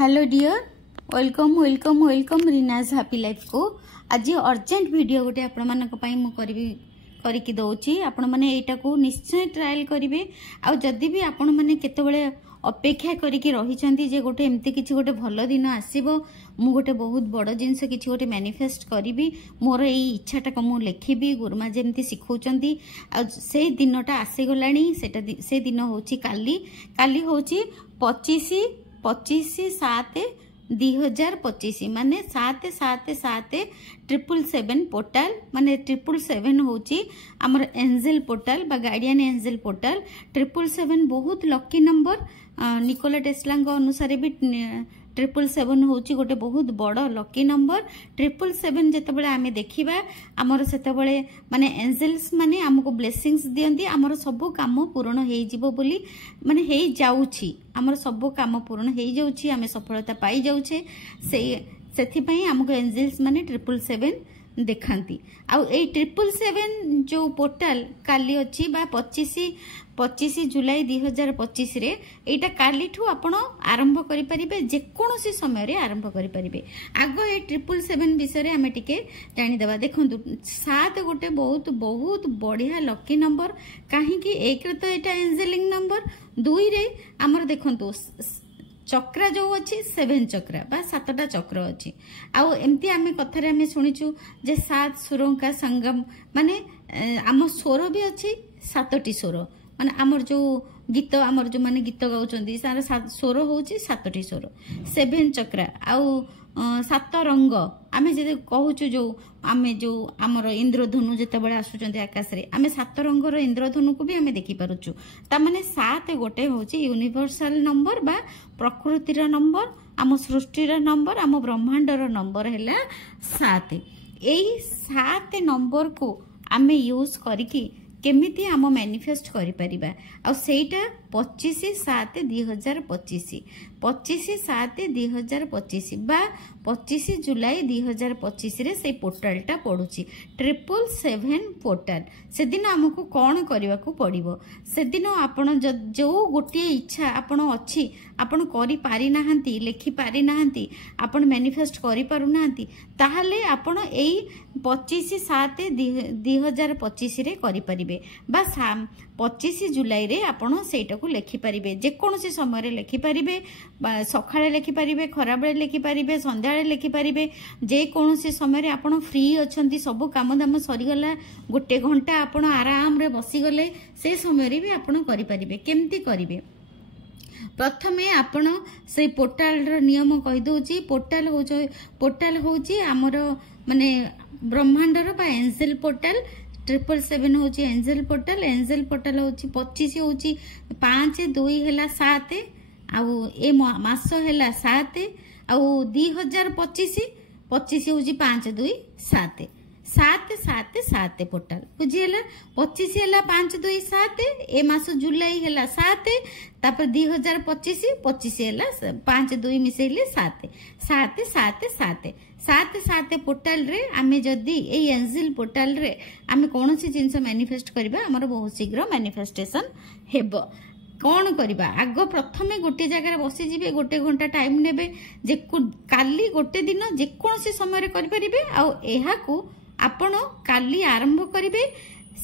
Hello dear welcome welcome welcome Rinaz happy life को आज urgent video गोटे आपण मानक पई मु करके दउची आपण माने एटा को निश्चय ट्रायल करिवे आ जदी भी आपण माने केतेबेले अपेक्षा करके रही छंती जे गोटे एमती किछि गोटे भलो दिन आसीबो मु गोटे बहुत बड़ जिंस किछि गोटे मैनिफेस्ट करिवि मोर एई इच्छाटा को मु लेखिबि गुरुमा जेमती सिखौचंती आ से दिनटा आसी गलानी सेटा से दिन होची काली होची 25/7/2025 माने 7/7/7/777 पोर्टल माने 777 होची हमर एंजल पोर्टल बा गार्डियन एंजल पोर्टल 777 बहुत लकी नंबर निकोला टेस्ला अनुसार भी 777 होची गोटे बहुत बड़ लकी नंबर 777 जेतेबेले आमे देखिबा हमर सेतेबेले माने एंजल्स माने हमको ब्लेसिंग्स दियंती हमर सब काम पूर्ण हेई जिवो बोली माने हेई जाउची हमर सब काम पूर्ण हेई जाउची आमे सफलता पाई जाउछे सेथि पई हमको एंजल्स माने 777 देखांती आ ए 777 जो पोर्टल काली अछि बा 25 जुलाई 2025 रे एटा काली ठू आपण आरंभ करि परिबे जे कोनोसी समय रे आरंभ करि परिबे आगो ए 777 विषय रे हमें टिके जानि देबा देखंतु 7 गोटे बहुत बहुत बढ़िया लकी नंबर काहे कि एक रे तो एटा एंजलिंग नंबर 2 रे हमर देखंतु चक्र जो अच्छी 7 चक्र बा 7टा चक्र अच्छी आउ एमती आमे कथारे आमे सुनिचु जे 7 सुरों का संगम माने आम स्वर भी अच्छी 7टी स्वर माने आमर जो गीत आमर जो माने गीत गाउचंदी सार स्वर होची 7टी स्वर 7 चक्र आउ 7 रंग आमे जे कहूचु जो आमे जो आमर इंद्रधनु जेतेबेले आसुचंती आकाश रे आमे 7 रंगर इंद्रधनु को भी आमे देखि पारुचु ता माने 7 गोटे होची यूनिवर्सल नंबर बा प्रकृतिर नंबर आम सृष्टिर नंबर आम ब्रह्मांडर नंबर हैला 7 एई 7 नंबर को आमे यूज करिकी केमिति आम मैनिफेस्ट करि परिबा आ सेटा 25/7/2025 25/7/2025 बा 25 जुलाई 2025 रे से पोर्टलटा पडुची 777 पोर्टल से दिन हमको कौन करने को पड़ो से दिन आपण जो गोटे इच्छा आपण अच्छी आपण करि पारि नाहंती लेखि पारि नाहंती आपण मैनिफेस्ट करि पारु नाहंती ताहाले आपण एई 25/7/2025 रे करि परिबे बा 25 जुलाई रे आपण सेटा को लेखि परिबे जे कोनोसी समय रे लेखि परिबे सखाळे लेखि परिबे खराबळे लेखि परिबे संध्याळे लेखि परिबे जे कोनोसी समय रे आपण फ्री अछंती सब काम दाम सरी गला गोटे घंटा आपण आराम रे बसी गले से समय रे भी आपण करि परिबे केमती करिवे प्रथमे आपण से पोर्टल रो नियम कहि दोची पोर्टल होची हमर माने ब्रह्मांडर बा एंजल पोर्टल 777 होची एंजल पोर्टल होची 25 होची 5/2 हैला 7 आउ ए मास हैला 7 आउ 2025 होची 5/2 7 पोर्टल बुझिएला 25 हैला 5/2 ए मास जुलाई हैला 7 तापर 2025 हैला 5/2 मिसेले 7 पोर्टल रे आमे जदी ए एंजल पोर्टल रे आमे कोनोसी जिंस मैनिफेस्ट करबा हमर बहुत शीघ्र मैनिफेस्टेशन हेबो कौन करबा आगो प्रथमे गोटे जगह बसी जिबे गोटे घंटा टाइम नेबे जे काली गोटे दिन जे कोनोसी समय रे करि परिबे आ एहा को आपण काली आरंभ करिवे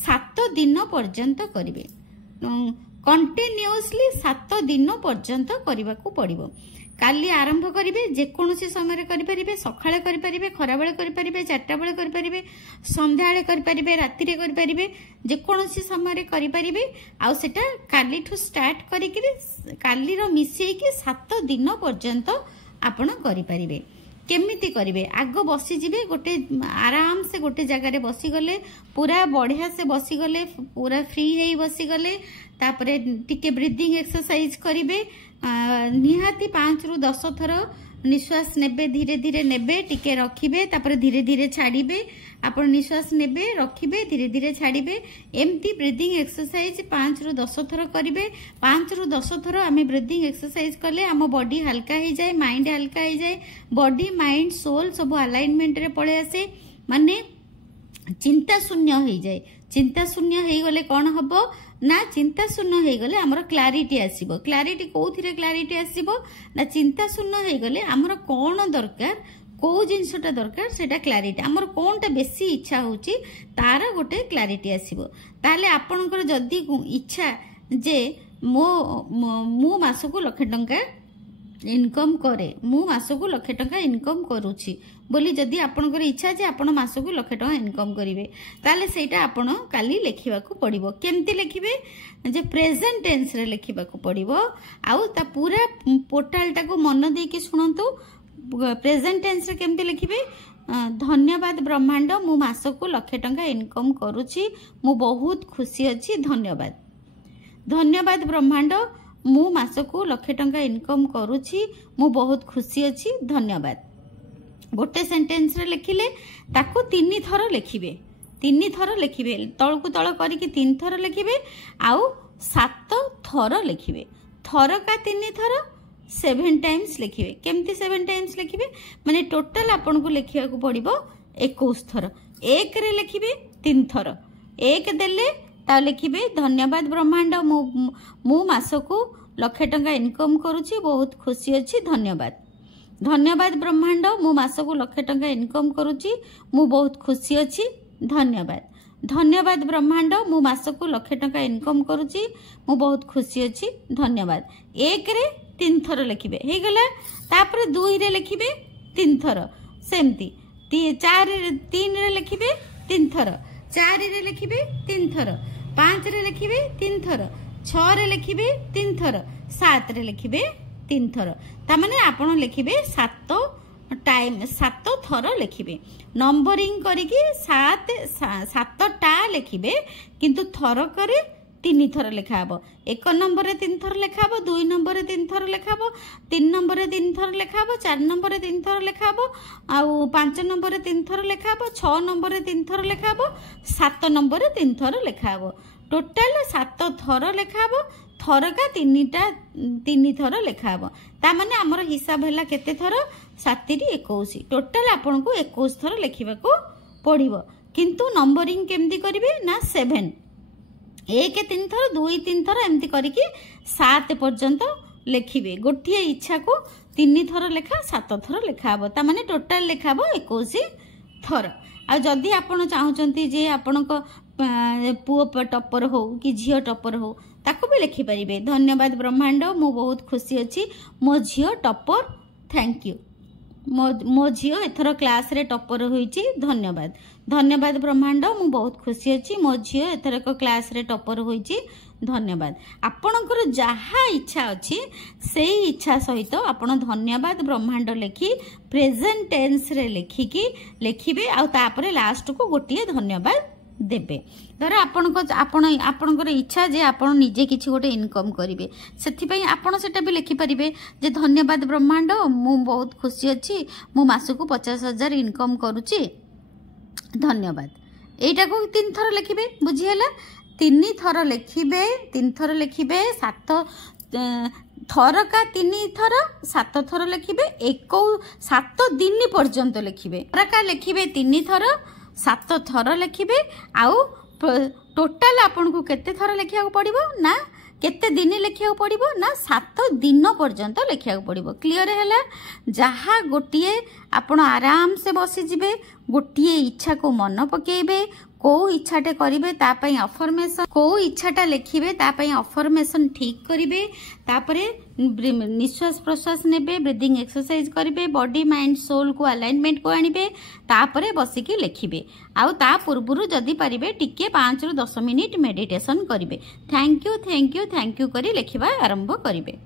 7 दिन पर्यंत करिवे कंटिन्यूअसली 7 दिन पर्यंत करबा को पड़िबो काली आरंभ करिवे जे कोनोसी समय रे करि परिबे सखाळे करि परिबे खराबेळे करि परिबे चारटा बेळे करि परिबे संध्याळे करि परिबे राति रे करि परिबे जे कोनोसी समय रे करि परिबे आ सेटा काली ठु स्टार्ट करि कि काली रो मिसेई कि 7 दिन पर्यंत आपण करि परिबे केमिति करिवे आगो बसी जिबे गोटे आराम से गोटे जगह रे बसी गले पूरा बढ़िया से बसी गले पूरा फ्री हेई बसी गले तापरे टिके ब्रीदिंग एक्सरसाइज करिवे निहाती 5 रु 10 थर निश्वास नेबे धीरे धीरे नेबे टिके रखिबे तापरे धीरे धीरे छाड़िबे आपण निश्वास नेबे रखिबे धीरे धीरे छाड़िबे एमती ब्रीदिंग एक्सरसाइज 5 रु 10 थर करिवे 5 रु 10 थर आमे ब्रीदिंग एक्सरसाइज कले हम बॉडी हल्का हो जाए माइंड हल्का हो जाए बॉडी माइंड सोल सब अलाइनमेंट रे पळे आसे माने चिंता शून्य हो जाए चिंता शून्य हो गले कौन हम ना चिंता शून्य हो गले आमर क्लारिटी आसीबो क्लारिटी कोथिरे क्लारिटी आसीबो ना चिंता शून्य हो गले आमर कोन दरकार को जिनसटा दरकार सेटा क्लारिटी आमर कोनटा बेसी इच्छा होची तार गोटे क्लारिटी आसीबो ताले आपनकर जदी इच्छा जे मो मासको लाख टंका इनकम करे मु मासको लाख टंका इनकम करूची बोली जदी आपनकर इच्छा जे आपण मासको लाख टंका इनकम करिवे ताले सेटा आपण काली लेखिबाकू पड़िबो केमती लेखिबे जे प्रेजेंट टेंस रे लेखिबाकू पड़िबो आउ ता पूरा पोर्टल टाको मन दे के सुनंतु प्रेजेंट टेंस रे केमती लेखिबे धन्यवाद ब्रह्मांड मु मासको लाख टंका इनकम करूची मु बहुत खुशी अछि धन्यवाद धन्यवाद ब्रह्मांड मु मासको लाख टंका इनकम करूची मु बहुत खुशी अछि धन्यवाद गोटे सेंटेंस रे लिखिले ताको 3 थर लिखिबे तळकु तळ करिकि 3 थर लिखिबे आउ 7 थर लिखिबे थर का 3 थर 7 टाइम्स लिखिबे केमती 7 टाइम्स लिखिबे माने टोटल आपन को लिखिया को पड़िबो 21 थर एक रे लिखिबे 3 थर एक देले ता लिखिबे धन्यवाद ब्रह्मांड मु मासको लाख टंका इनकम करूची बहुत खुशी अछि धन्यवाद धन्यवाद ब्रह्मांड मु मासको लाख टंका इनकम करूची मु बहुत खुशी अछि धन्यवाद धन्यवाद ब्रह्मांड मु मासको लाख टंका इनकम करूची मु बहुत खुशी अछि धन्यवाद एक रे 3 थर लिखिबे हे गला तापर 2 रे लिखिबे 3 थर सेमती 4 रे 3 रे लिखिबे 3 थर 4 रे लिखिबे 3 थर 5 रे लिखिबे 3 थर 6 रे लिखिबे 3 थर 7 रे लिखिबे 3 थर ता माने आपण लिखिबे 7 टाइम 7 थर लिखिबे नंबरिंग करिकि 7 टा लिखिबे किंतु थर करे 3 थर लिखा हबो 1 नंबर रे 3 थर लिखा हबो 2 नंबर रे 3 थर लिखा हबो 3 नंबर रे 3 थर लिखा हबो 4 नंबर रे 3 थर लिखा हबो आउ 5 नंबर रे 3 थर लिखा हबो 6 नंबर रे 3 थर लिखा हबो 7 नंबर रे 3 थर लिखा हबो टोटल 7 थर लिखा हबो थर का 3 थर लिखा हबो ता माने हमर हिसाब हला केते थर 7 टी 21 टोटल आपन को 21 थर लिखिबा को पड़िबो किंतु नंबरिंग केमती करिवे ना 7 1 3 थर 2 3 थर एमती करिकि 7 पर्यंत लिखिबे गोटिए इच्छा को 3 थर लेखा 7 थर लिखा हबो ता माने टोटल लिखा हबो 21 थर आ जदी आपण चाहुचंती जे आपण को पुओ टॉपर हो कि झियो टॉपर हो ताको भी लिखि परिबे धन्यवाद ब्रह्मांड मु बहुत खुशी अछि मो झियो टॉपर थैंक यू मो झियो एथरो क्लास रे टॉपर होईची धन्यवाद धन्यवाद ब्रह्मांड मु बहुत खुशी अछि मो झियो एथरो को क्लास रे टॉपर होईची धन्यवाद आपणकर जहा इच्छा अछि सेही इच्छा सहित आपण धन्यवाद ब्रह्मांड लिखि प्रेजेंट टेंस रे लिखिबे आ तापरे लास्ट को गोटिए धन्यवाद देबे धर आपणकर इच्छा जे आपण निजे किछि गोटे इनकम करिवे सेथि पई आपण सेटा भी लिखि परिबे जे धन्यवाद ब्रह्मांड मु बहुत खुशी अछि मु मासको 50,000 इनकम करूची धन्यवाद एटा को 3 थर लिखिबे बुझी हला 3 थर लिखिबे 3 थर लिखिबे 7 थर का 3 थर 7 थर लिखिबे 7 दिन पर्यंत लिखिबे का लिखिबे 3 थर 7 थर लिखिबे आउ टोटल आपन को केते थर लिखिया को पड़िबो ना केते दिन लिखिया को पड़िबो ना 7 दिन पर्यंत लिखिया को पड़िबो क्लियर हैला जहा गोटिए आपण आराम से बसी जिबे गोटिए इच्छा को मन पकेइबे को इच्छाटे करिवे ता पई अफर्मेशन को इच्छाटा लिखिबे ता पई अफर्मेशन ठीक करिवे तापरे निश्वास प्रश्वास नेबे ब्रीदिंग एक्सरसाइज करिवे बॉडी माइंड सोल को अलाइनमेंट को आनिबे तापरे बसिकी लिखिबे आउ ता पूर्वरु जदी परिबे टिके 5 रु 10 मिनिट मेडिटेशन करिवे थैंक यू करी लिखिबा आरंभ करिवे।